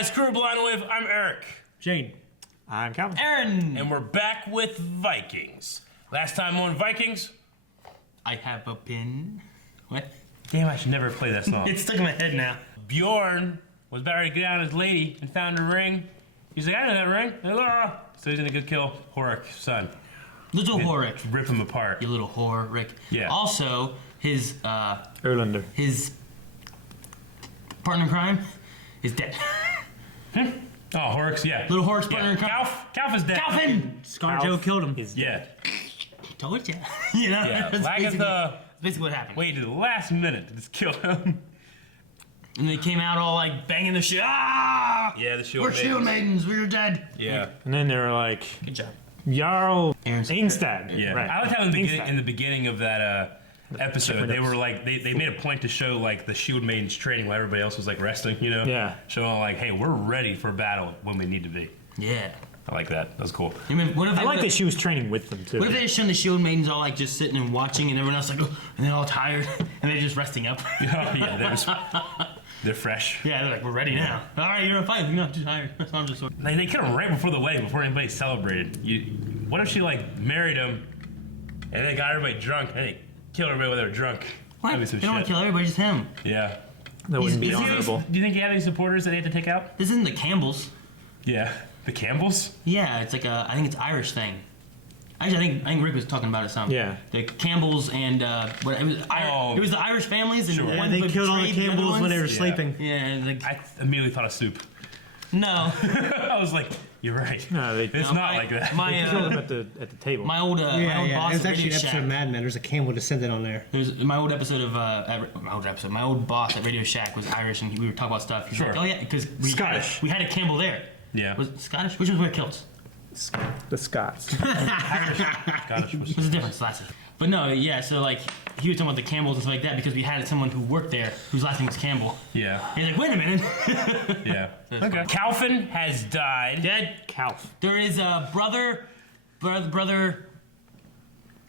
guys, Crew Blind Wave. I'm Eric. Jane. I'm Calvin. Aaron. And we're back with Vikings. Last time on Vikings. I have a pin. What? Damn, I should never play that song. It's stuck in my head now. Bjorn was about to get out his lady and found a ring. He's like, I know that ring. So he's gonna go kill Horik's son. Little Horik. Rip him apart. You little Horik. Yeah. Also, his Erlander. his partner in crime is dead. Oh, Horik's, yeah. Little Horik's partner in crime. Calf is dead. Calvin! ScarJo killed him. Yeah. Told ya. You know? Yeah. That's Lagatha that's basically what happened. waited to the last minute to just kill him. And they came out all like banging the shit. Ah! Yeah, the shield We're maidens. shield maidens. We're dead. Yeah. And then they were like, Good job. Jarl Aaron's- Ingstad. Yeah. Right. I like how in the beginning of that episode, they were like, they made a point to show like the shield maidens training while everybody else was like resting, you know? Yeah. Showing like, hey, we're ready for battle when we need to be. Yeah. I like that. That was cool. I mean, what if I like that she was training with them, too. What if they had shown the shield maidens all like just sitting and watching, and everyone else like, oh, and they're all tired, and they're just resting up? Oh, yeah, they're fresh. Yeah, they're like, we're ready now. All right, you're fine. You're not too tired. So I'm just. They killed him right before the wedding, before anybody celebrated. What if she like married him, and they got everybody drunk, and they killed everybody while they were drunk? What? That'd be They some don't want shit. to kill everybody, just him. Yeah. That wouldn't be He's- honorable. Do you think he had any supporters that he had to take out? This isn't the Campbells. Yeah. The Campbells? Yeah, it's like I think it's Irish thing. Actually, I think Rick was talking about it some. Yeah. The Campbells and what it was. Oh. It was the Irish families and Sure. one Yeah, They killed all the betrayed other Campbells when they were ones. Yeah. sleeping. Yeah, and like I immediately thought of soup. no. I was like, you're right. No, they It's killed not like that. My him at the table. my old my Yeah, old yeah. boss It was at actually Radio an episode Shack. of Mad Men. There's a Campbell descendant on there. There's my old episode of my old boss at Radio Shack was Irish, and we were talking about stuff. He's Sure. like, oh yeah, because Scottish. We had a Campbell there. Yeah. Was it Scottish? Which ones wear kilts? The Scots. Scottish was. What's the difference? Last name. But no, yeah. So like he was talking about the Campbells and stuff like that because we had someone who worked there whose last name was Campbell. Yeah. He's like, wait a minute. Yeah. Okay. Calvin has died. Dead. Calf. There is a brother,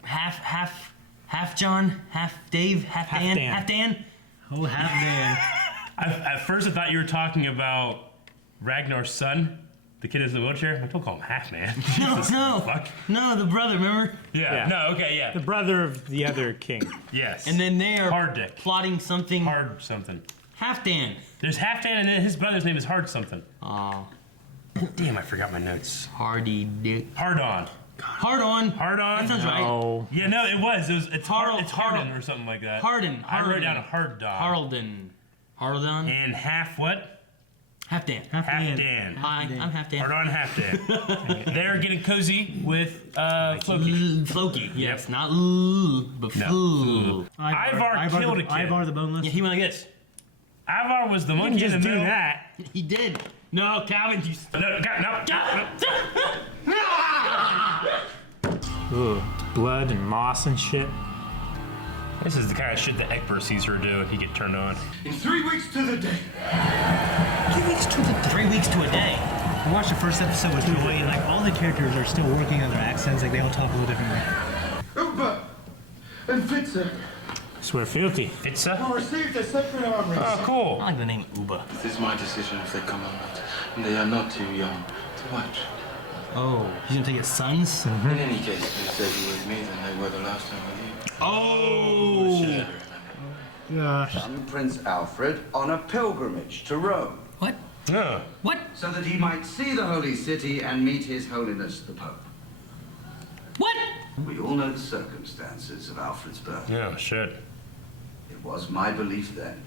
half John, half Dave, half Dan, Dan. half Dan. Oh, half man. At first, I thought you were talking about Ragnar's son, the kid in the wheelchair. Don't call him half man. No, Fuck. no, the brother. Remember? Yeah. Yeah. No. Okay. The Yeah. brother of the other king. Yes. And then they are Hard Dick. plotting something. Hard something. Half Dan. There's half Dan, and then his brother's name is Hard something. Oh, Damn, I forgot my notes. Hardy Dick. Hard on. Hard on. Hard on. That sounds right. Oh. Yeah. No, it was. It's Harl- It's Harden or something like that. Harden. I wrote down a hard dog. Harlden. Harlden. And half what? Half Dan. Half Dan. Hi, I'm half Dan. Hard on, half Dan. They're getting cozy with Floki. Floki. Yes, Yep. not L, but No. Flu. Ivar killed a kid. Ivar the boneless. Yeah, he went like this. Ivar was the You monkey can in just the do middle. that. He did. No, Calvin, you. No. Ugh. Blood and moss and shit. This is the kind of shit that Egbert sees her do. He get turned on. In 3 weeks to the day. 3 weeks to the 3 weeks to a day. I watched the first episode with Joey, and like all the characters are still working on their accents. Like they all talk a little differently. Uber and Fitzer Swear fealty. Itza? will receive their sacred armories. Oh, I cool. like the name Uba. It is my decision if they come or not, and they are not too young to watch. Oh, he's gonna take his sons? In any case, if they stay with me, then they were the last time with you. Oh! Gosh. Son Prince Alfred on a pilgrimage to Rome, What? Yeah. What? so that he might see the holy city and meet His Holiness the Pope. What? We all know the circumstances of Alfred's birth. Yeah, shit. It was my belief then.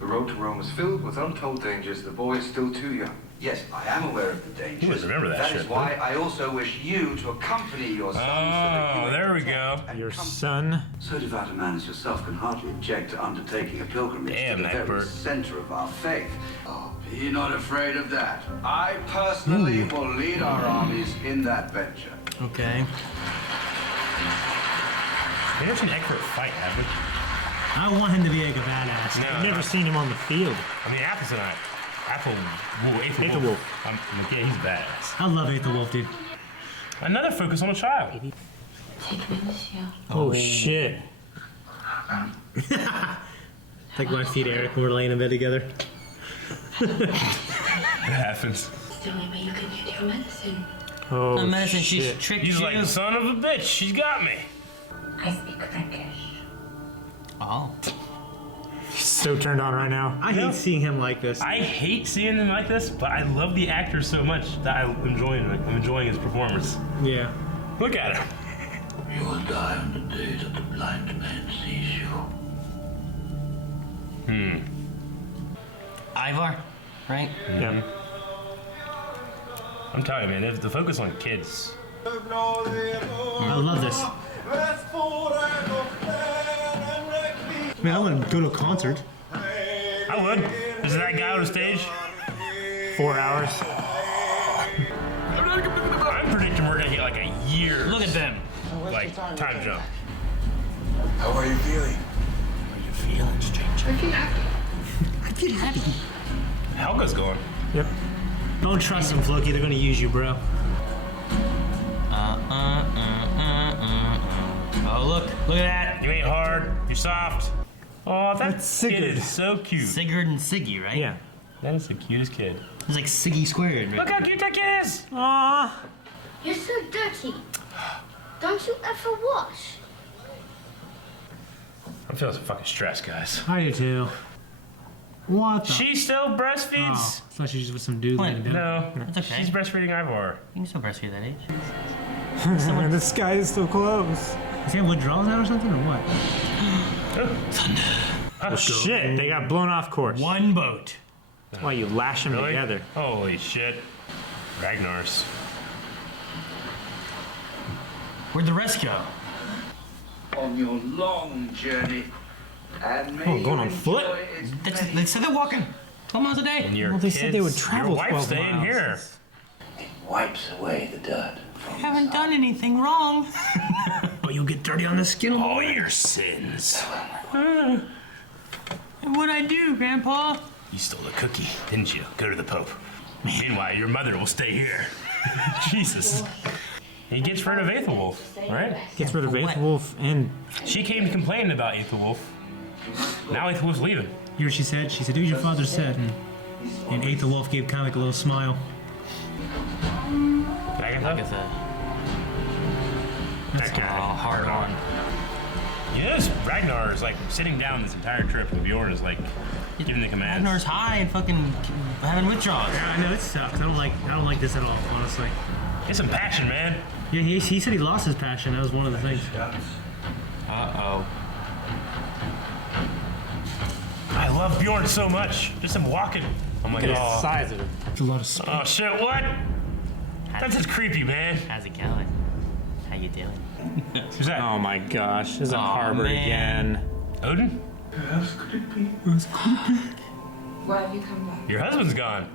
The road to Rome is filled with untold dangers. The boy is still too young. Yes, I am aware of the dangers. You must remember that That shit, is why I also wish you to accompany your son. so that you Oh, may there we protect go. and Your comfort. son. So devout a man as yourself can hardly object to undertaking a pilgrimage Damn, to the very Egbert. center of our faith. Oh, be not afraid of that. I personally will lead our armies in that venture. Okay. We've never seen Egbert fight, have we? I want him to be like a badass. No. I've never seen him on the field. I mean, Apple's not. Aethelwulf. Aethelwulf. I'm like, yeah, he's badass. I love Aethelwulf, dude. Another focus on a child. Oh shit. Like my feet, Eric, when we're laying in bed together. happens. It's the only way you can get your medicine. Oh, The medicine, shit. she's tricked He's you. like, son of a bitch, she's got me. I speak Frankish. Oh. So turned on right now. I hate seeing him like this. I hate seeing him like this, but I love the actor so much that I'm enjoying his performance. Yeah. Look at him. You will die on the day that the blind man sees you. Ivar, right? Yep. I'm telling you, man, the focus on kids. I love this. Man, I want to go to a concert. I would. Is that guy on the stage? 4 hours. I'm predicting we're gonna get like a year. Look at them. Like time jump. How are you feeling? I feel happy. Helga's going. Yep. Don't trust him, Floki. They're gonna use you, bro. Oh, look at that. You ain't hard. You're soft. Oh, that That's kid Sigurd. is so cute. Sigurd and Siggy, right? Yeah. That is the cutest kid. It's like Siggy squared, right? Look how cute that kid is. Aww. You're so dirty. Don't you ever wash? I'm feeling some fucking stress, guys. I do too. What the? She still Oh, breastfeeds? I thought she was with some dude laying down. No, That's okay. she's breastfeeding Ivar. You can still breastfeed at that age. The sky is so close. Is he having withdrawals now or something, or what? Oh, shit. They got blown off course. One boat. That's why you lash them Really? together. Holy shit. Ragnar's. Where'd the rest go? On your long journey. And may Oh, going you on foot? enjoy its They said they're walking 12 miles a day. And your Well, they said they would kids- travel your wife's 12 staying miles. here. It wipes away the dirt. Haven't done anything wrong. But you'll get dirty on the skin. All your sins. What'd I do, Grandpa? You stole a cookie, didn't you? Go to the Pope. Meanwhile, your mother will stay here. Jesus. He gets rid of Aethelwulf, right? Gets rid of What? Aethelwulf and She came complaining about Aethelwulf. Now Aethelwulf's leaving. You hear what she said? She said, do what your father said. And Aethelwulf gave kind of like a little smile. Can I get that? Agatha. That guy. Oh, hard on. You notice Ragnar is like sitting down this entire trip, and Bjorn is like giving the commands. Ragnar's high and fucking having withdrawals. Yeah, I know, it sucks. I don't like this at all, honestly. Get some passion, man. Yeah, he said he lost his passion. That was one of the things. Uh-oh. I love Bjorn so much. Just him walking. I'm like, look at the oh, size of it. It's a lot of space. oh shit, what? That's just creepy, man. How's it going? How you doing? Who's that? Oh my gosh. This is a Aw, harbor man. again. Odin? Why have you come back? Your husband's gone.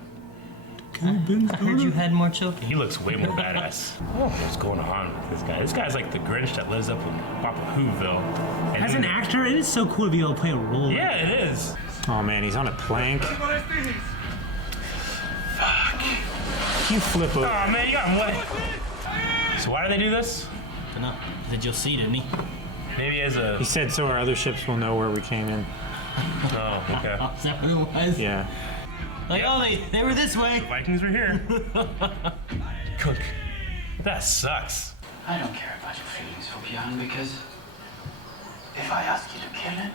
I heard you had more children. He looks way more badass. What's going on with this guy? This guy's like the Grinch that lives up in Papa Whoville. And As an actor, it is so cool to be able to play a role. Yeah, it is. Oh man, he's on a plank. Fuck. You flip Oh over. man, you got him wet. So why do they do this? No, did you see, didn't he? Maybe as a. He said so our other ships will know where we came in. Oh, okay. Oh, is that what it was? Yeah. Like, oh, they were this way. Vikings were here. Cook. That sucks. I don't care about your feelings for Bjorn because if I ask you to kill him,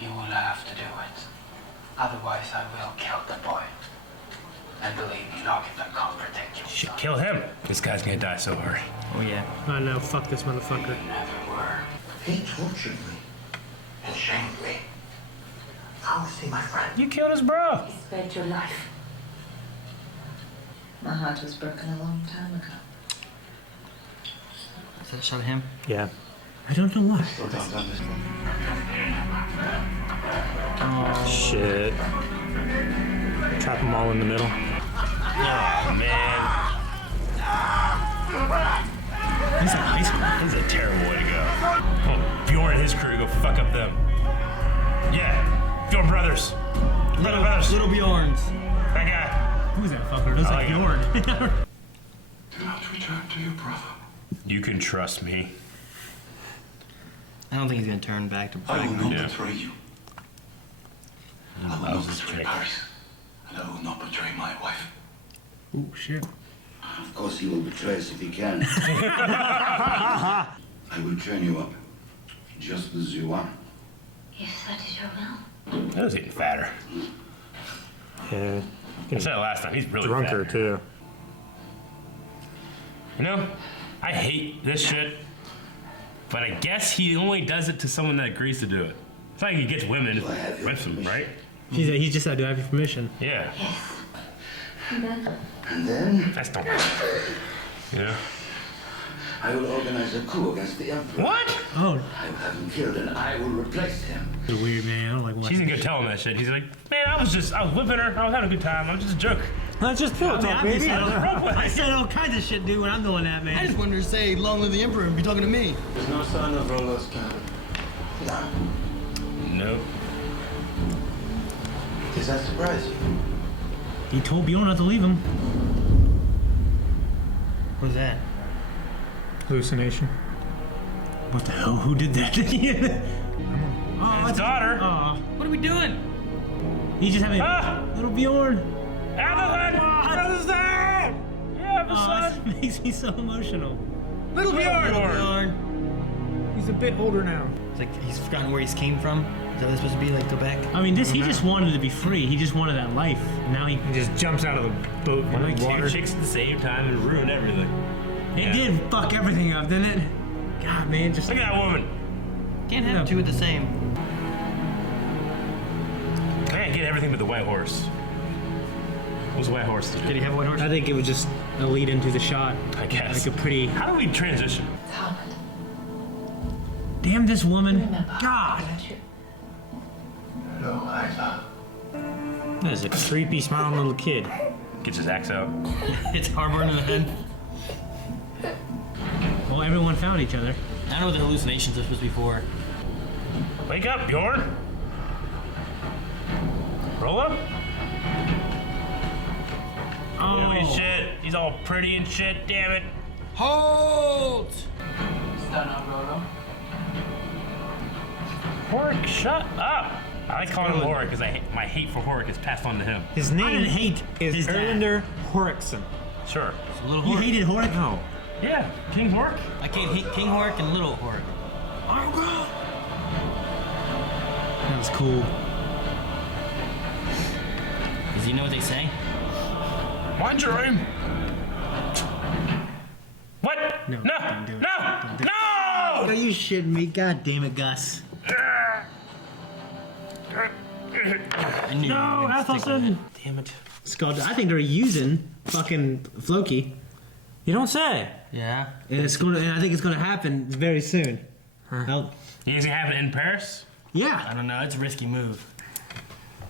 you will have to do it. Otherwise, I will kill the boy. And believe me, Agatha can't protect you. Should kill him. This guy's gonna die so hard. Oh, yeah. I know, fuck this motherfucker. Never were. He tortured me and shamed me. How is he, my friend? You killed his bro. He spared your life. My heart was broken a long time ago. Is that a shot of him? Yeah. I don't know why. Still don't understand. Shit. Trap them all in the middle. Oh man. He's in high school. This is a terrible way to go. Oh, Bjorn and his crew go fuck up them. Yeah. Bjorn brothers. Brother brothers. Little Bjorns. That guy. Who's that fucker? Looks I like like him. Bjorn. Do not return to your brother. You can trust me. I don't think he's gonna turn back to I will Ragnar. not Yeah. betray you. I will That not was his betray trick. Paris. And I will not betray my wife. Oh shit. Of course he will betray us if he can. I will train you up, just as you are. If that is your will. I was getting fatter. Yeah. I said it last time. He's really Drunker fat. too. You know, I hate this shit, but I guess he only does it to someone that agrees to do it. It's like he gets women with him, right? He just had to have your permission. Yeah. And then That's not. Yeah. I will organize a coup against the Emperor. What? Oh, I will have him killed and I will replace him. it's weird, man. I don't like watching. She's gonna go tell him that shit. He's like, man, I was whipping her. I was having a good time. I was just a joke. That's just pillow talk, baby. I said all kinds of shit, dude, when I'm doing that, I man. just wanted to say, long live the Emperor, and be talking to me. There's no sign of Rollo's cabin. Nope. Does that surprise you? He told Bjorn not to leave him. What's that? Hallucination. What the hell? Who did that? Oh, His daughter. Oh, What are we doing? he's just having Ah! little Bjorn. Evelyn! What is that? Yeah, the Oh, son. that makes me so emotional. Little Bjorn. Bjorn. He's a bit older now. It's like he's forgotten where he came from. Is that what it's supposed to be? Like, go back? I mean, he just wanted to be free. He just wanted that life. Now he He just jumps out of the boat in Like the water. two chicks at the same time and ruin everything. It did fuck everything up, didn't it? God, man, just Look at that woman. Can't have two at the same. Can't get everything but the white horse. What was the white horse to do? Did he have a white horse? I think it was just a lead into the shot. I guess. Like a pretty. How do we transition? Damn this woman. God. No, Isla. That is a creepy smiling little kid. Gets his axe out. It's harbor in the head. Well, everyone found each other. I don't know what the hallucinations are supposed to be for. Wake up, Bjorn. Roll up. Holy shit. He's all pretty and shit. Damn it. Hold! Stand up, Rollo. Horik, shut up. I like calling him Horik because my hate for Horik is passed on to him. His I name didn't hate is his dad. Erlander Horikson. Sure. Little You Hork. hated Horik? No. Yeah, King Horik. I can't hate King Hork and Little Hork. That was cool. Does he know what they say? Mind your aim. What? No, No. don't do it. No. Don't do it. No. Are you shitting me? God damn it, Gus. I knew you were gonna stick with it. Damn it. Scott, I think they're using fucking Floki. You don't say. Yeah. And I think it's gonna happen very soon. Well, You guys gonna have it in Paris? I yeah. don't know. It's a risky move.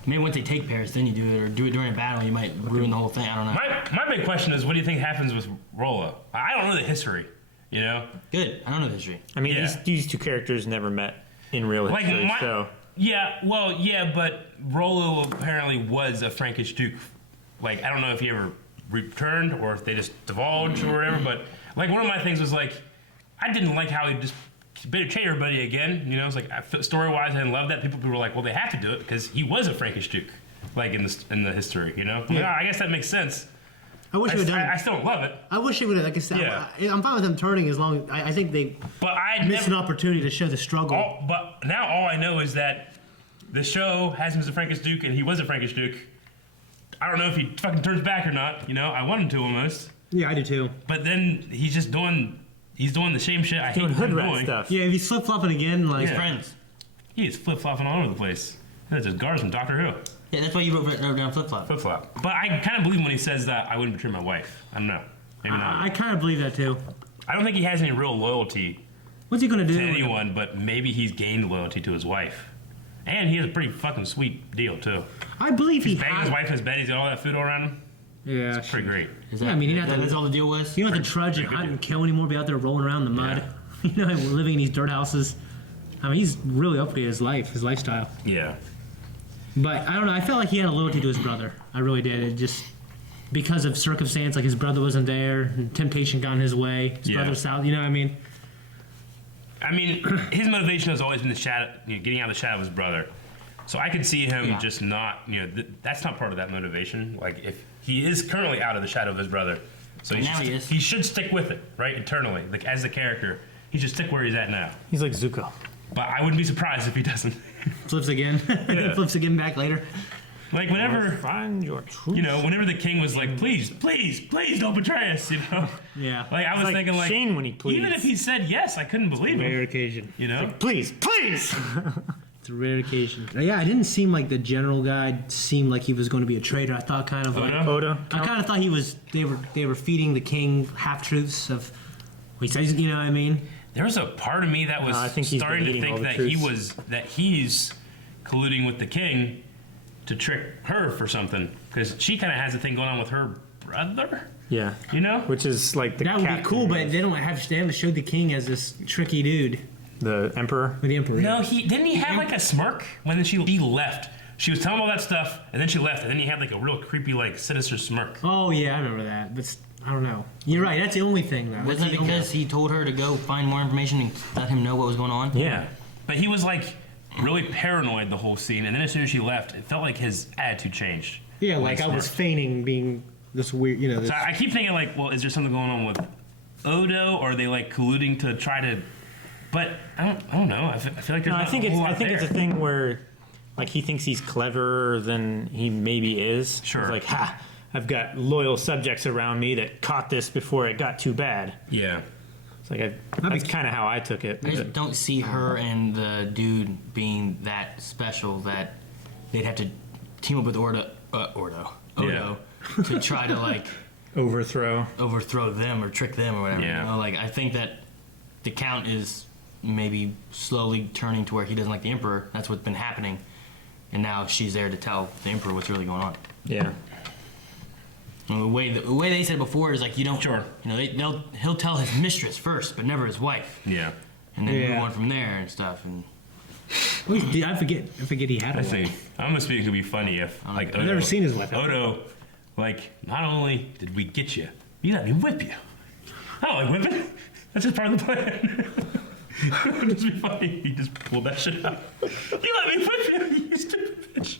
Maybe once they take Paris, then you do it, or do it during a battle. You might ruin the whole thing. I don't know. My big question is, what do you think happens with Rollo? I don't know the history. You know, Good. I don't know the history. I mean, Yeah. these two characters never met in real like history, so but Rollo apparently was a Frankish duke. Like, I don't know if he ever returned or if they just divulged or whatever. But like, one of my things was like, I didn't like how he just betrayed everybody again. You know, it's like story-wise, I didn't love that. People were like, well, they have to do it because he was a Frankish duke, like in the history. You know, yeah. I guess that makes sense. I wish he would have done I it. still don't love it, I wish he would have, like I said, Yeah. I'm fine with them turning as long I think they but I missed an never. opportunity to show the struggle. But now all I know is that the show has him as a Frankish duke, and he was a Frankish duke. I don't know if he fucking turns back or not. You know, I want him to almost. Yeah, I do too. But then he's just doing the same shit I doing hate hood him rat doing. stuff. Yeah, if he's flip flopping again, like Yeah. Friends. He is flip flopping all over the place. That's just guards from Doctor Who. Yeah, that's why you wrote down flip flop. Flip flop. But I kind of believe when he says that I wouldn't betray my wife. I don't know. Maybe not. I kind of believe that too. I don't think he has any real loyalty What's he gonna do? to anyone, but maybe he's gained loyalty to his wife. And he has a pretty fucking sweet deal too. I believe he Banging his has. wife in his bed, he's got all that food all around him. Yeah, Pretty great. Is Yeah, I mean, you don't have to- that's all the deal was. you don't have to trudge and Pretty good hunt and deal. kill anymore. Be out there rolling around in the mud. You know, living in these dirt houses. I mean, he's really upgraded his life, his lifestyle. Yeah. But I don't know. I felt like he had a loyalty to his brother. I really did. It just because of circumstance, like his brother wasn't there, and temptation got in his way. His Yeah. brother's south. You know what I mean? I mean, his motivation has always been the shadow, getting out of the shadow of his brother. So I could see him just not, that's not part of that motivation. Like, if he is currently out of the shadow of his brother, so he should stick with it, right? Internally, like as the character, he should stick where he's at now. He's like Zuko. But I wouldn't be surprised if he doesn't. Flips again. Flips again back later. Like whenever, Find your truth. whenever the king was like, please don't betray us, Yeah. Like I was like thinking, like, Shane when he pleads. even if he said yes, I couldn't believe Rare him. occasion. Please. It's a rare occasion. Yeah, it didn't seem like the general guy seemed like he was going to be a traitor. I thought kind of like Oda. I kind of thought he was. They were feeding the king half truths of. He says, you know what I mean? There was a part of me that was I think he's starting been to eating all think the that he's colluding with the king to trick her for something, because she kind of has a thing going on with her brother. Yeah. Which is like the That would be captain, cool, but they don't have to show the king as this tricky dude. the emperor. The emperor. No, didn't he have like a smirk when she left? She was telling all that stuff, and then she left, and then he had like a real creepy, like sinister smirk. Oh yeah, I remember that. But I don't know. You're right. That's the only thing though. Wasn't it because he told her to go find more information and let him know what was going on? Yeah. But he was like really paranoid the whole scene, and then as soon as she left, it felt like his attitude changed. Yeah, like I was feigning being this weird, This, So I keep thinking like, well, is there something going on with Odo, or are they like colluding to try to? But I don't know. I feel like there's No, not a whole lot it's a there. thing where, like, he thinks he's cleverer than he maybe is. Sure. He's like, I've got loyal subjects around me that caught this before it got too bad. Yeah. It's like that's kind of how I took it. I just don't see her and the dude being that special that they'd have to team up with Odo to try to like Overthrow them or trick them or whatever. Yeah. Like I think that the Count is maybe slowly turning to where he doesn't like the Emperor. That's what's been happening, and now she's there to tell the Emperor what's really going on. Yeah. And the way they said it before is like you don't. Sure. He'll tell his mistress first, but never his wife, Yeah. and then move on from there and stuff. And I forget he had a I wife. think I almost think it could be funny if like Odo, I've never seen his wife. Odo, like, not only did we get you, you let me whip you. I don't like whipping. That's just part of the plan. It would just be funny. He just pulled that shit out. You let me whip you, you stupid bitch.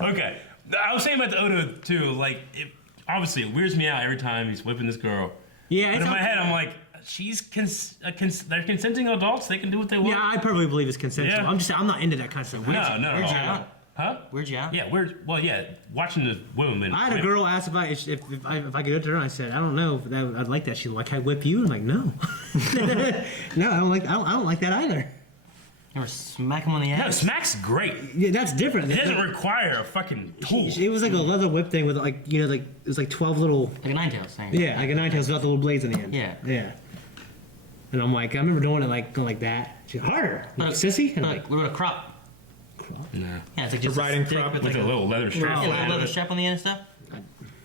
Okay. I was saying about the Odo too. Like, obviously, it weirds me out every time he's whipping this girl. Yeah, But in my head, I'm like, they're consenting adults. They can do what they want. Yeah, I probably believe it's consensual. Yeah. I'm not into that kind of stuff. No, Weird. no, where'd you no. out? Huh? Where'd you out? Yeah, watching the women. I had a girl ask if I could go to her, and I said, I don't know if I'd like that. She's like, can I whip you? I'm like, no. No, I don't like that either. You ever smack him on the ass? No, smack's great. Yeah, that's different. It doesn't require a fucking tool. It was like a leather whip thing with like it was like 12 little Like a nine-tails thing. like a nine tails without the little blades in the end. Yeah. And I'm like, I remember doing it like that. She's harder, like sissy. And I'm like, What about a crop? Nah. Yeah, it's like just riding stick crop with With like a little leather strap. yeah, like a leather strap on the end and stuff.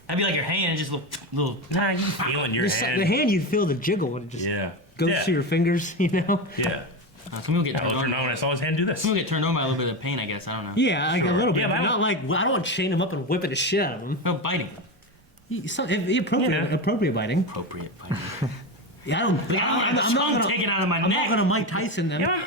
That'd be like your hand and just little. Nah, you feeling your hand. the hand you feel the jiggle when it just Yeah. goes Yeah. to your fingers, Yeah. Some people get I turned was on. turned on when I saw his hand do this. Some people get turned on by a little bit of pain, I guess. I don't know. Yeah, like a little bit. Yeah, but but not like I don't want to chain him up and whipping the shit out of him. No biting. Appropriate biting. Appropriate biting. Yeah, I don't. I'm not gonna take it out of my I'm neck. not gonna Mike Tyson them. Yeah,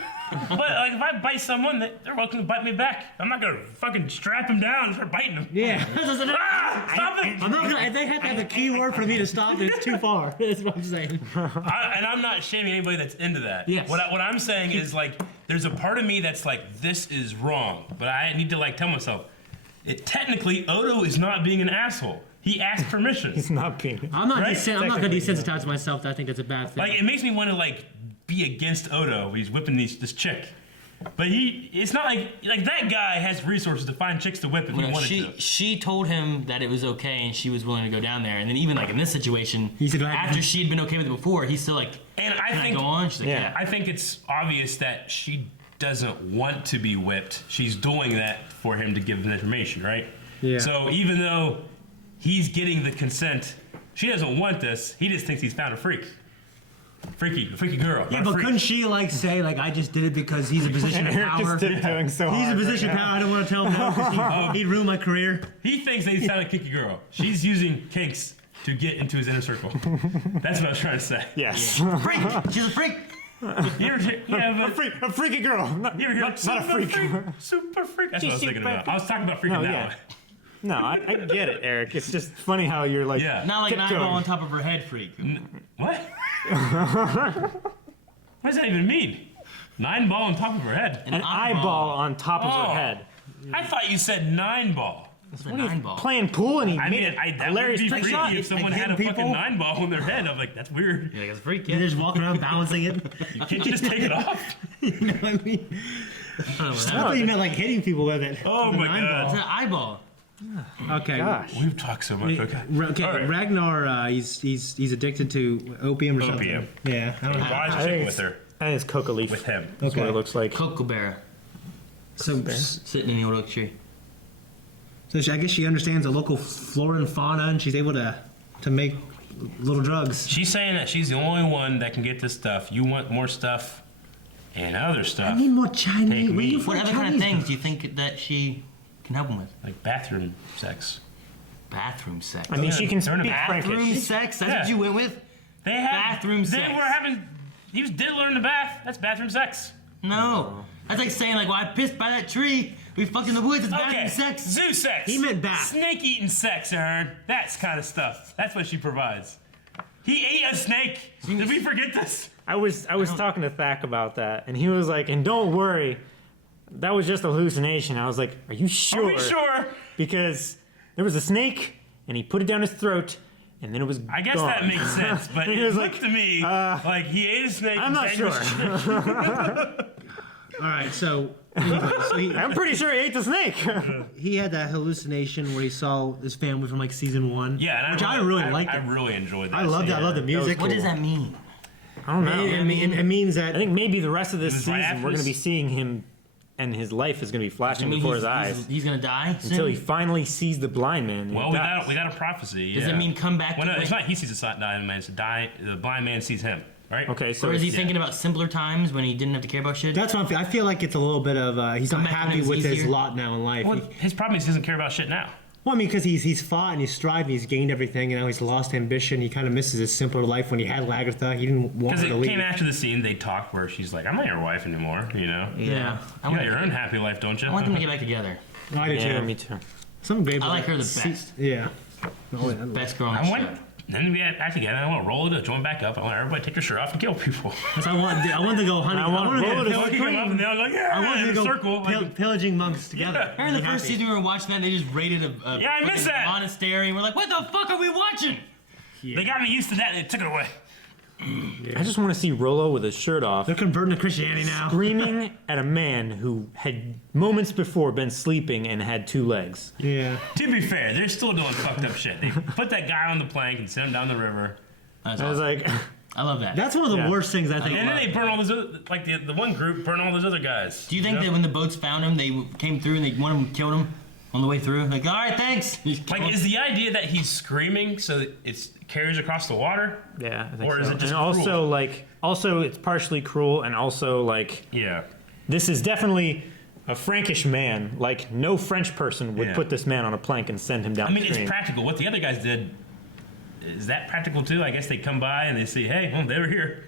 but like if I bite someone, they're welcome to bite me back. I'm not gonna fucking strap him down and start biting him. Yeah. Ah, stop it! I'm not gonna. They have to have a keyword for me to stop. It's too far. That's what I'm saying. And I'm not shaming anybody that's into that. Yes. What I'm saying is like, there's a part of me that's like, this is wrong, but I need to like tell myself, technically Odo is not being an asshole. He asked permission. He's not being. I'm not. Right? I'm not gonna desensitize myself. I think that's a bad thing. Like, it makes me want to like be against Odo. He's whipping this chick, but it's not like that guy has resources to find chicks to whip if he wanted to. She told him that it was okay and she was willing to go down there. And then even like in this situation, He said, after she'd been okay with it before, he's still like, And I can I think go on? She's like, Yeah. I think it's obvious that she doesn't want to be whipped. She's doing that for him to give him information, right? Yeah. So even though he's getting the consent, she doesn't want this. He just thinks he's found a freak. Freaky girl. Yeah, not a but freak. couldn't she like say like I just did it because he's a position of Eric power? just did doing so He's a hard position of right power. I don't want to tell him no because he'd ruin my career. He thinks that he's found a kinky girl. She's using kinks to get into his inner circle. That's what I was trying to say. Yes. freak! She's a freak! A freaky girl. Not a freak. Super freak. That's what I was She's thinking about. super I was talking about freaking No, that yeah. one. No, I get it, Eric. It's just funny how you're like. Yeah. Not like an tiptoeing. eyeball on top of her head freak. What? What does that even mean? 9 ball on top of her head. An eyeball on top of her head. I thought you said 9 ball. That's a 9-ball. Playing pool and he I made mean, it that would hilarious be trick freaky shot. if someone had a hitting fucking people. 9 ball on their head. I'm like, that's weird. Yeah, that's a freak. They're Yeah. just walking around balancing it. Can't you just take it off? You know what I mean? I thought you meant like hitting people with it. Oh With a my nine God. It's ball. an eyeball. Okay. Gosh. We've talked so much. Okay. Okay, All right. Ragnar, he's addicted to opium or Opium. something. Yeah, I don't know. Why is I she think with her? And it's coca leaf. With him. That's what Okay. it looks like. Cocoa bear So, sitting in the old oak tree. I guess she understands the local flora and fauna, and she's able to make little drugs. She's saying that she's the only one that can get this stuff. You want more stuff and other I stuff. need more Chinese. Take Where me. you What from other kind of Chinese? things do you think that she can help him with? Like bathroom sex. Bathroom sex. I mean, she can They're in a speak Bathroom Frankish. sex? That's Yeah. what you went with? They have Bathroom They sex. were having. Did learn the bath. That's bathroom sex. No. That's like saying, like, well, I pissed by that tree. We fucked in the woods. It's Okay. bathroom sex. Zoo sex. He meant bath. Snake eating sex, Aaron. That's kind of stuff. That's what she provides. He ate a snake. Did we forget this? I was talking to Thack about that, and he was like, "And don't worry, that was just a hallucination." I was like, "Are you sure?" Are we sure? Because there was a snake, and he put it down his throat, and then it was. I guess gone. that makes sense, but And he it was looked like, to me like he ate a snake. I'm not and sure. All right, so anyway, I'm pretty sure he ate the snake. he had that hallucination where he saw his family from like season 1. Yeah, and which I really liked. I really enjoyed that. I loved it. I scene. love the music. What does that mean? I don't know. It means that I think maybe the rest of this This is right season after we're going to be this? seeing him, and his life is going to be flashing I mean, before his eyes He's gonna die soon? until he finally sees the blind man. and Well, he dies. we got a prophecy. Does yeah. it mean come back? Well, to no, it's when- not. He sees the blind man. It's the blind man sees him. Right? Okay, so Or is he it's- thinking about simpler times when he didn't have to care about shit? that's what I feel like it's a little bit of he's not Come back when happy it was with his easier. lot now in life. Well, his problem is he doesn't care about shit now. Well, I mean, because he's fought and he's strived and he's gained everything, and now he's lost ambition. He kind of misses his simpler life when he had Lagartha. He didn't want Because her it to leave. came after the scene they talked where she's like, "I'm not your wife anymore," you know. yeah. I You want, got your own happy life, don't you? I want them to get back together. I do Yeah, too. me too. Some great. I like her the best. Yeah. Oh, yeah. Best girl on the I show. want. Then we get back together. I want to roll it, join back up. I want everybody to take their shirt off and kill people. I want to go hunting. I want to roll go it as They come up and they're like, "Yeah," I want in to a go circle. like- pillaging monks together. Remember the Be first happy. season we were watching that? They just raided a Yeah, I missed fucking that. monastery, and we're like, what the fuck are we watching? They got me used to that and they took it away. I just want to see Rollo with his shirt off, They're converting to Christianity now. screaming at a man who had moments before been sleeping and had 2 legs. Yeah. To be fair, they're still doing fucked up shit. They put that guy on the plank and sent him down the river. That's I was awesome. like, I love that. That's one of the Yeah. worst things I think. And then they burn all those other, like the one group burn all those other guys. Do you think that when the boats found him, they came through and they one of them killed him on the way through? Like, all right, thanks. Like, is the idea that he's screaming so that it carries across the water? yeah, I think Or is so. it just and also cruel? also it's partially cruel, and also like Yeah. this is definitely a Frankish man. Like no French person would Yeah. put this man on a plank and send him down I mean, the it's stream. practical. What the other guys did, is that practical too? I guess they come by and they see, hey, well, they were here.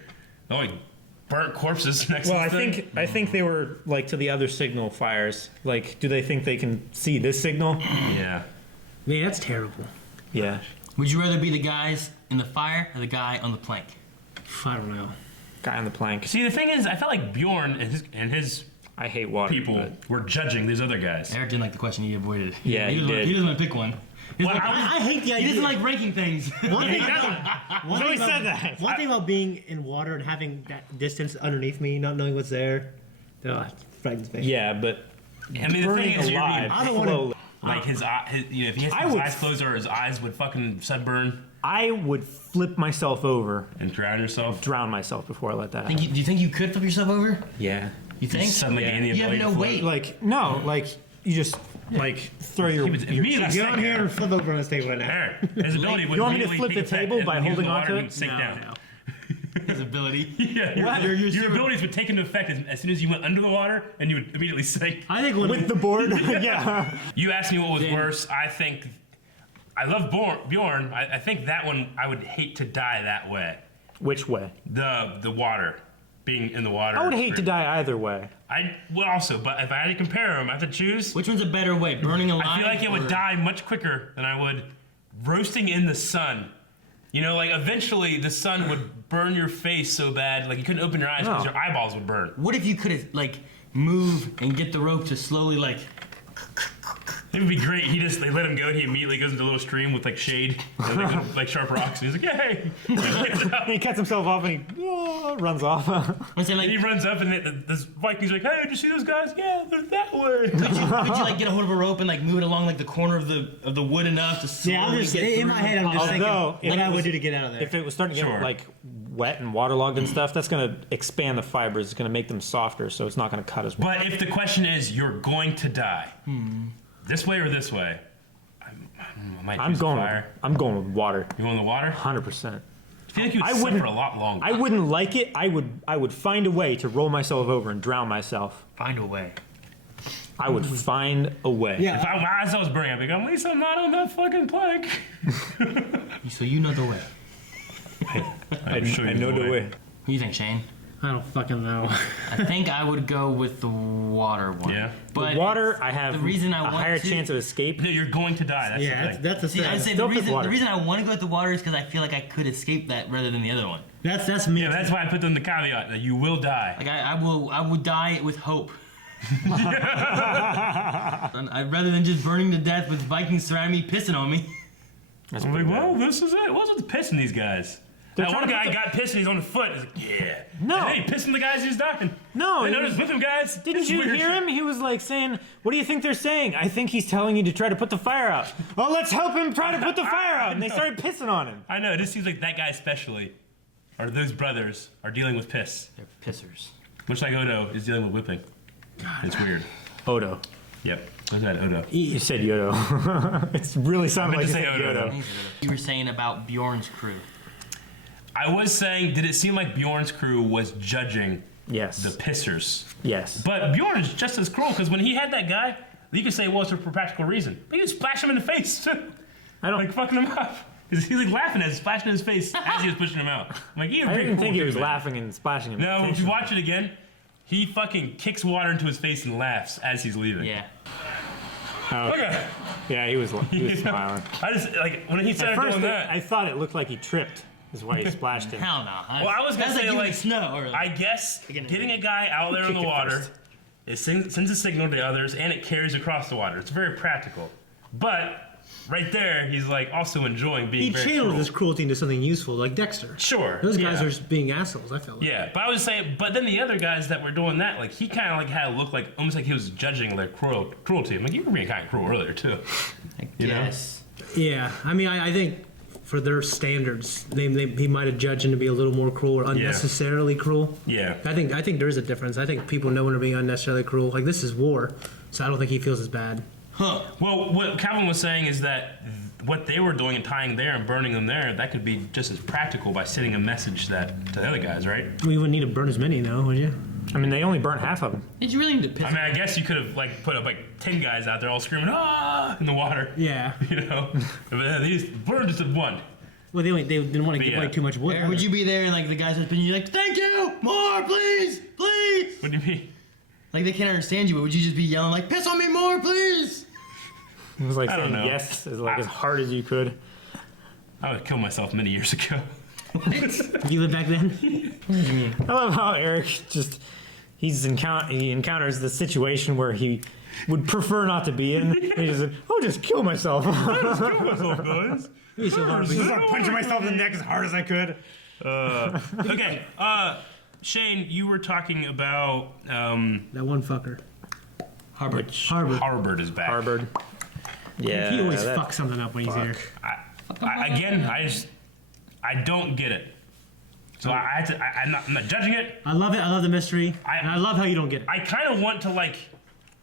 Oh, like burnt corpses next Well, to I the thing. think they were like to the other signal fires. Like, do they think they can see this signal? Yeah. Man, that's terrible. Yeah. Would you rather be the guys in the fire or the guy on the plank? I don't know. Guy on the plank. See, the thing is, I felt like Bjorn and his I hate water. people but- were judging these other guys. Eric didn't like the question. He avoided it. Yeah, he did. He doesn't want to pick one. He's Well, like, I I hate the he idea. doesn't like ranking things. One thing, He always said that. one thing about being in water and having that distance underneath me, not knowing what's there, it frightens me. Yeah, but I mean, the burning thing is, you're alive being, I don't wanna- slowly. like his you know, if he has I his would- eyes closed or his eyes would fucking sunburn I would flip myself over, and drown yourself. drown myself before I let that do happen. you think you could flip yourself over? Yeah. You think? Suddenly gain the You have ability no to float. weight. Like no, like you just like throw your. He was immediately Get on here and flip over on this table right now. Aaron, his ability would You want me to immediately flip take the effect table and by use holding the water onto and it? Sink No, down. no. His ability. Yeah, What? your abilities would take into effect as soon as you went under the water, and you would immediately sink. I think when With the board, yeah. You asked me what was worse. I think I love Bjorn. I think that one I would hate to die that way. Which way? The water. being in the water. I would hate to die either way. I would also, but if I had to compare them, I have to choose. Which one's a better way? Burning alive? I feel like it would die much quicker than I would roasting in the sun. You know, like eventually the sun would burn your face so bad, like you couldn't open your eyes because your eyeballs would burn. What if you could like move and get the rope to slowly like? It would be great. They let him go, and he immediately goes into a little stream with like shade, and, like sharp rocks. And he's like, "Yay!" He cuts himself off and he runs off. I'm saying, like, and he runs up, and the Vikings are like, "Hey, did you see those guys? Yeah, they're that way." Could you like get a hold of a rope and like move it along like the corner of the wood enough to slowly Yeah, I'm just get in through? my head. I'm just thinking what I would do to get out of there. If it was starting to get Sure. like wet and waterlogged and stuff, that's going to expand the fibers. It's going to make them softer, so it's not going to cut as well. But if the question is, you're going to die, this way or this way, I might choose fire. I'm going with water. You going the water? 100%. I feel like you would suffer a lot longer. I wouldn't like it. I would find a way to roll myself over and drown myself. Find a way. I would find a way. Yeah. If my eyes was burning, I'd be going, at least I'm not on that fucking plank. So you know the way. I know the way. What do you think, Shane? I don't fucking know. I think I would go with the water one. Yeah. But The water, I have the reason I a want higher to- chance of escape. No, you're going to die. That's the Yeah, thing. that's the See, thing. I'd say the Still pick reason water. I want to go with the water is because I feel like I could escape that rather than the other one. That's me. Yeah, that's why I put in the caveat that you will die. Like I would die with hope. Rather than just burning to death with Vikings surrounding me, pissing on me. That's I'm like, pretty bad. well, this is it. What's with pissing these guys? They're That one trying to guy got pissed and he's on the foot. He's like, yeah. No. And then he pissing the guys he's dying. No, I he noticed was- with him, guys. Didn't It's you weird hear shit. him? He was like saying, "What do you think they're saying?" I think he's telling you to try to put the fire out. Oh, let's help him try to put the fire out. And they started pissing on him. I know. It just seems like that guy especially, or those brothers, are dealing with piss. They're pissers. Much like Odo is dealing with whipping. It's weird. Odo. Yep. That's right, Odo. You said Yodo. It's really sounded I like meant you to said say Odo. Yodo. You were saying about Bjorn's crew. I was saying, did it seem like Bjorn's crew was judging Yes. the pissers? Yes. But Bjorn is just as cruel because when he had that guy, you could say, well, it's for practical reason. But he would splash him in the face too. I don't. Like fucking him up. He's like laughing at him, splashing in his face as he was pushing him out. I'm like, he was I pretty didn't cool think he too, was man. laughing and splashing him. No, if you intentionally. watch it again, he fucking kicks water into his face and laughs as he's leaving. Yeah. Oh, Okay. yeah, he was smiling. I just like when he At started first, doing that. I thought it looked like he tripped. Is why he splashed him. Hell no. Well, I was gonna That's say, like, like, giving snow. Or I guess Again, getting a guy out there in the Kick it water, first. it sends a signal to others, and it carries across the water. It's very practical. But right there, he's like also enjoying being He very channeled cruel. his cruelty into something useful, like Dexter. Sure. Those guys yeah. are just being assholes. I feel like. Yeah, but I was saying, but then the other guys that were doing that, like he kind of like had a look like almost like he was judging their cruelty. I'm like, you were being kind of cruel earlier too. You know? Yes. Yeah, I mean, I think for their standards, he might have judged him to be a little more cruel or unnecessarily cruel. Yeah. I think there's a difference. I think people know when they're being unnecessarily cruel. Like this is war, so I don't think he feels as bad. Huh. Well, what Calvin was saying is that what they were doing and tying there and burning them there, that could be just as practical by sending a message that to the other guys, right? We wouldn't need to burn as many, though, would you? I mean, they only burnt half of them. Did you really need to piss? I mean, I guess you could have like put up like 10 guys out there all screaming "ah" in the water. Yeah. You know, but these burned just at one. Well, they didn't want to give Yeah. away too much wood. Or would you be there and like the guys are spinning you like, thank you, more, please, please? What do you mean? Like they can't understand you, but would you just be yelling like, piss on me more, please? It was like I don't saying know. yes as hard as you could. I would kill myself many years ago. You live back then? I love how Eric just he encounters the situation where he would prefer not to be in. And he's just like, "I'll just kill myself." Kill myself, guys. It'd be so hard. Just like punching myself in the neck as hard as I could. Okay, Shane, you were talking about That one fucker. Harbor. Harbord is back. Harvard. Yeah. He always that- fucks something up when he's here. I don't get it. So I'm not judging it. I love it. I love the mystery. And I love how you don't get it. I kind of want to like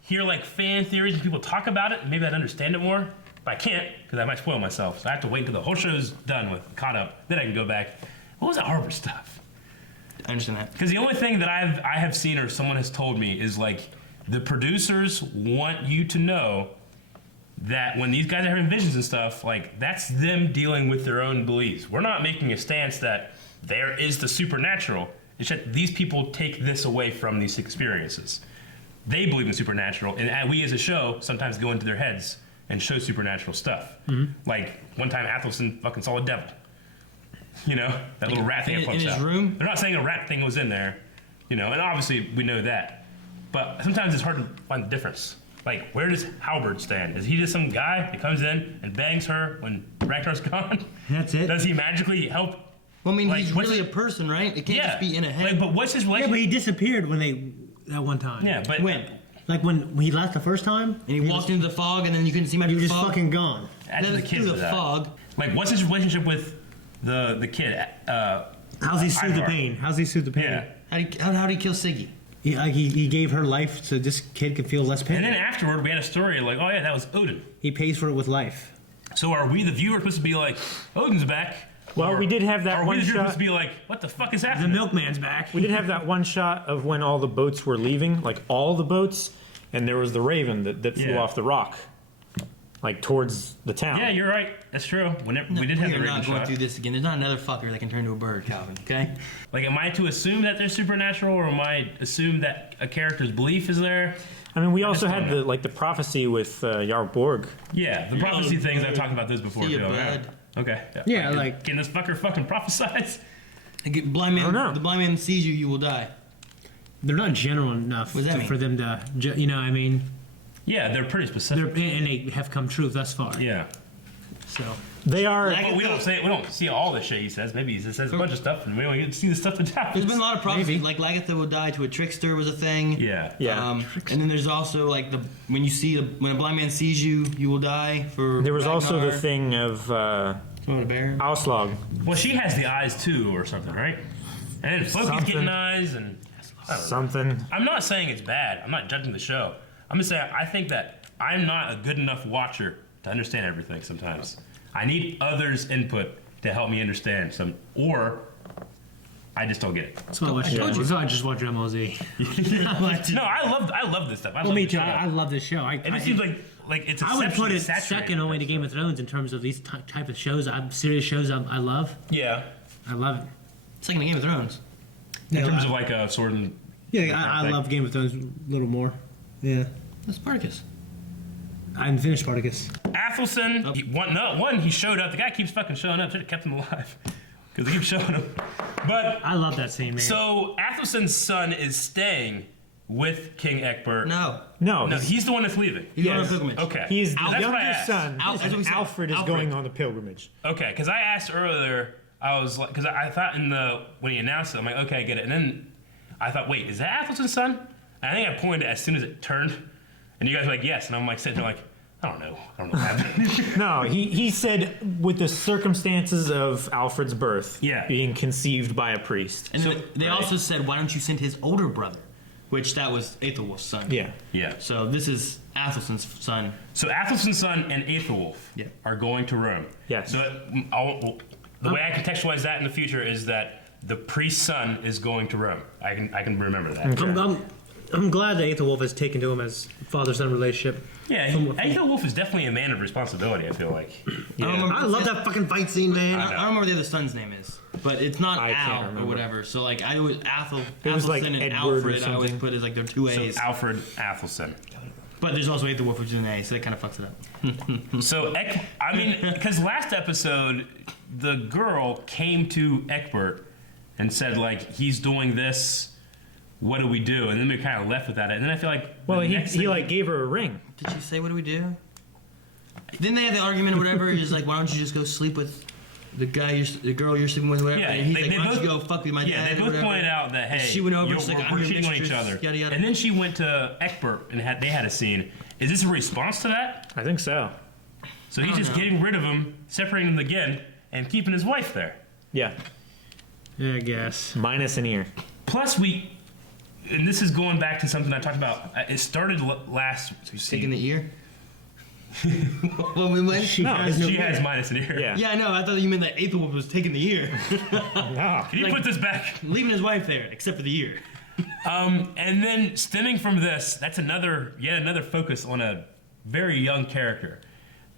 hear like fan theories and people talk about it. Maybe I'd understand it more, but I can't because I might spoil myself. So I have to wait until the whole show's done with caught up. Then I can go back. What was that Harbor stuff? I understand that. Because the only thing that I have seen or someone has told me is like the producers want you to know that when these guys are having visions and stuff, like that's them dealing with their own beliefs. We're not making a stance that there is the supernatural. It's that these people take this away from these experiences. They believe in supernatural, and we as a show sometimes go into their heads and show supernatural stuff. Like one time Athelson fucking saw a devil. You know, that little rat thing that pops in his out. room? They're not saying a rat thing was in there, you know, and obviously we know that. But sometimes it's hard to find the difference. Like, where does Halberd stand? Is he just some guy that comes in and bangs her when Ragnar's gone? That's it. Does he magically help? Well, I mean, Like, he's what's really it- a person, right? It can't just be in a head. Like, but what's his Yeah, relationship? but he disappeared when they that one time. Yeah, but when? Like when he left the first time, And he walked into the fog, and then you couldn't see him he after was the just fog. fucking gone. after Then the kids through did the that. fog. Like, what's his relationship with the kid? How's he soothe the Ivar. pain? How's he soothe the pain? Yeah. How did he kill Siggy? He gave her life so this kid could feel less pain. And then afterward, we had a story like, oh yeah, that was Odin. He pays for it with life. So are we the viewer supposed to be like, Odin's back? Well, we did have that Are we one the viewer shot. supposed to be like, what the fuck is The happening? milkman's back. We did have that one shot of when all the boats were leaving, like all the boats, and there was the raven that flew Yeah. off the rock, like towards the town. Yeah, you're right. That's true. Whenever, we did have We the are Raven not going shot. through this again. There's not another fucker that can turn into a bird, Calvin. Okay. Like, am I to assume that they're supernatural, or am I assume that a character's belief is there? I mean, we also just had don't know. the prophecy with Jarl Borg. Yeah, the prophecy things. I've talked about this before See too. ya, Yeah. bud. Okay. Yeah, like- can this fucker fucking prophesize? Blind man. I don't know. The blind man sees you, you will die. They're not general enough What does that mean? for them to, you know, I mean, Yeah, they're pretty they're specific. and they have come true thus far. Yeah. So They are. But we don't see all the shit he says. Maybe he says a bunch of stuff, and we don't get to see the stuff that happens. There's been a lot of prophecy. Maybe. Like Lagatha will die to a trickster was a thing. Yeah. Yeah. And then there's also like when a blind man sees you, you will die. For There was also the Ragnar. thing of What, a bear? Auslag. Well, she has the eyes too, or something, right? And then Floki's Something. getting eyes, and I don't know. Something. I'm not saying it's bad. I'm not judging the show. I'm just saying I think that I'm not a good enough watcher to understand everything sometimes. I need others' input to help me understand some, or I just don't get it. that's why I watch. That's why I just watch MLZ. No, I love this stuff. I Well, love me this too. show. I love this show. And it seems like it's I would put exceptionally it saturated. second only to Game of Thrones in terms of these type of shows. Serious shows I love. Yeah. I love it. Second to Game of Thrones. In terms of like a sword and Yeah, I love Game of Thrones a little more. Yeah. That's Spartacus. I haven't finished Spartacus. Athelson, he showed up. The guy keeps fucking showing up. Should have kept him alive. Because they keep showing him. But, I love that scene, man. so Athelson's son is staying with King Egbert. No. No, No, he's the one that's leaving. He's going on a Yes. pilgrimage. Okay. he's the That's what I younger asked. son, That's what we and said. Alfred is Alfred. going on the pilgrimage. Okay, because I asked earlier, I was like, because I thought when he announced it, I'm like, okay, I get it. And then I thought, wait, is that Athelson's son? And I think I pointed as soon as it turned. And you guys were like, yes. And I'm like sitting there like, I don't know what happened. No, he said with the circumstances of Alfred's birth Yeah. being conceived by a priest. And then they also said, why don't you send his older brother? Which that was Aethelwulf's son. Yeah. Yeah. So this is Athelson's son. So Athelson's son and Aethelwulf Yeah. are going to Rome. Yes. So the way I contextualize that in the future is that the priest's son is going to Rome. I can remember that. I'm glad that Aethelwulf has taken to him as father-son relationship. Yeah, Aethelwulf is definitely a man of responsibility, I feel like. I love that fucking fight scene, man. I don't remember what the other son's name is, but it's not I can't Al or remember. whatever. So like I always It was like Athelson and Edward or Alfred. I always something. put as like their two So A's. Alfred Athelson. But there's also Aethelwulf, which is an A, so that kind of fucks it up. So, because last episode, the girl came to Egbert and said, like, he's doing this, what do we do? And then we kind of left without it. And then I feel like, Well, the he next thing- like gave her a ring. Did she say what do we do? Didn't they have the argument or whatever? He's like, why don't you just go sleep with the girl you're sleeping with, whatever? Yeah, and he's they like, why don't both- you go fuck with my Yeah, dad? they or both whatever? pointed out that, hey, she went over, you're- she's like, we're I'm your cheating on each mistress, other. yada, yada. And then she went to Egbert and they had a scene. Is this a response to that? I think so. So he's just getting rid of him, separating them again, and keeping his wife there. Yeah. Yeah, I guess. Minus an ear. Plus, and this is going back to something I talked about. It started last. Taking the ear? Well, when? She No, has no She ear. has minus an ear. Yeah. Yeah, I know. I thought you meant that Aethelwulf was taking the ear. No. Can you put this back? Leaving his wife there, except for the ear. And then stemming from this, that's yet another focus on a very young character.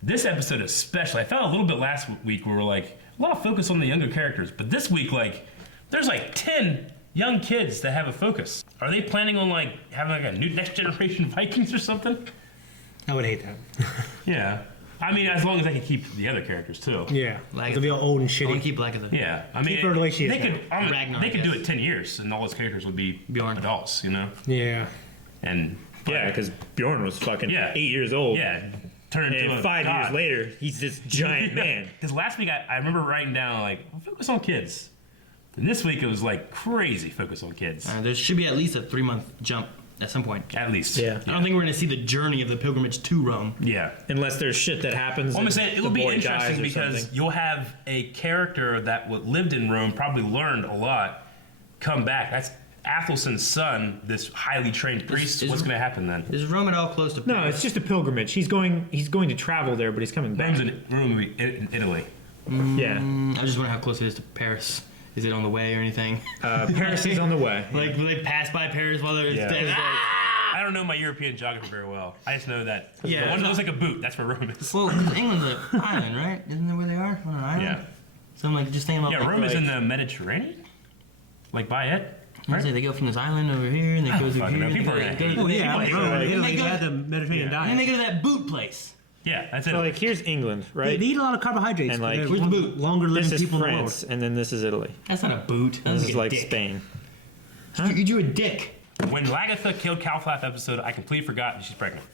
This episode especially, I felt a little bit last week where we're like, a lot of focus on the younger characters. But this week, like, there's like 10 young kids that have a focus. Are they planning on like having like a new next generation Vikings or something? I would hate that. Yeah. I mean, as long as I can keep the other characters too. Yeah, Like- they'll be all old and I shitty. want to keep Lagatha. Yeah. I mean, Keep her the way she is they could. Ragnar, they could I do guess. it 10 years, and all those characters would be Bjorn. adults. You know. Yeah. And Yeah, because Bjorn was fucking Yeah. 8 years old. yeah, turn into And a 5 years god. later, he's this giant man. Because last week I remember writing down like focus on kids, and this week it was like crazy focus on kids. There should be at least a 3-month jump at some point. At least. Yeah. I don't think we're going to see the journey of the pilgrimage to Rome. Yeah. Unless there's shit that happens. Well, I'm and saying it the will be boy dies interesting or because something. you'll have a character that lived in Rome, probably learned a lot, come back. That's Athelson's son, this highly trained priest. is- What's going to happen then? Is Rome at all close to No, Paris? it's just a pilgrimage. He's going to travel there, but he's coming back. Rome's in Italy. Yeah. I just wonder how close it is to Paris. Is it on the way or anything? Paris is on the way. Like, will they pass by Paris while they're Yeah. Ah! I don't know my European geography very well. I just know that Yeah. the one that looks like a boot, that's where Rome is. Well, 'cause England's an island, right? Isn't that where they are? On an island? Yeah. So I'm like just thinking about Yeah, like, Rome is like, in the Mediterranean? Like by it? I say they go from this island over here and they go through fucking here. know. and People they are go gonna to- hate they it. go- People they hate go- it. and Italy, they they go- had the Mediterranean and then they diet. go to that boot place. Yeah, that's it. So like here's England, They right? eat a lot of carbohydrates. And, like, They're where's the boot? Longer living This is people in the world. France, and then this is Italy. That's not a boot. That's This is like a dick. Spain. You drew a dick. When Lagatha killed Calflath episode, I completely forgot that she's pregnant.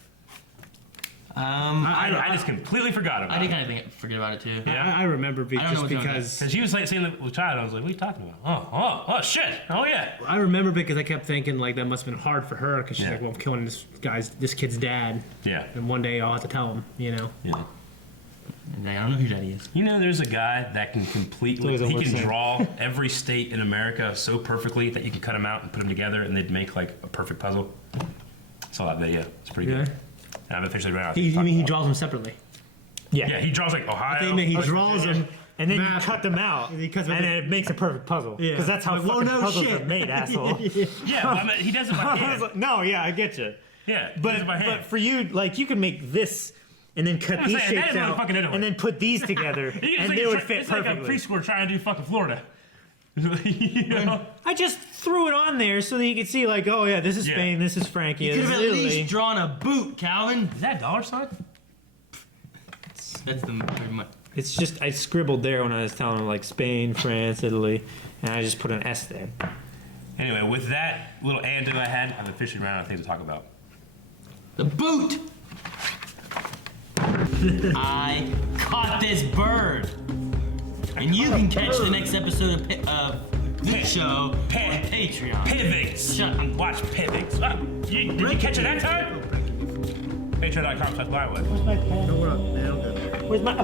I just completely forgot about I did it. kind of forget about it too. Yeah. I remember don't know just what's going on. because Because she was like saying the child, I was like, what are you talking about? Oh, shit. Oh, yeah. I remember because I kept thinking like that must have been hard for her because she's Yeah. like, well, I'm killing this kid's dad, Yeah. and one day I'll have to tell him, you know. Yeah. I don't know who Daddy is. You know, there's a guy that can completely, Those he are can listening. draw every state in America so perfectly that you can cut them out and put them together and they'd make like a perfect puzzle. Saw that video. It's pretty Yeah. good. And I've officially ran out. You mean he draws them separately? Yeah, he draws like Ohio. He draws them. And then Map. you cut them out, And and he cuts them then it makes a perfect puzzle. Yeah. Because that's how Like, well, fucking no puzzles shit. are made, asshole. Yeah, but I mean, he does it by I was hand. like, no, yeah, I get you. Yeah, he does But it by hand. for you, like, you could make this and then cut I'm these saying, that shapes is what out fucking Italy. and then put these together, It's and like they a would tra- fit it's like a perfectly. preschooler trying to do fucking Florida. You know? I just threw it on there so that you could see, like, oh yeah, this is Yeah. Spain, this is Frankie, Could this have is at Italy. least drawn a boot, Calvin. Is that a dollar sign? That's the pretty much. It's just I scribbled there when I was telling him like Spain, France, Italy, and I just put an S there. Anyway, with that little anecdote I had, I've officially run out of things to talk about. The boot! I caught this bird! And you can catch the next episode of this show on Patreon. Pivots. Shut up. Watch Pivots. Did you catch it that time? Patreon.com/Byway. No, we're up, man. I'm good. Where's my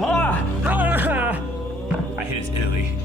I hit his Italy.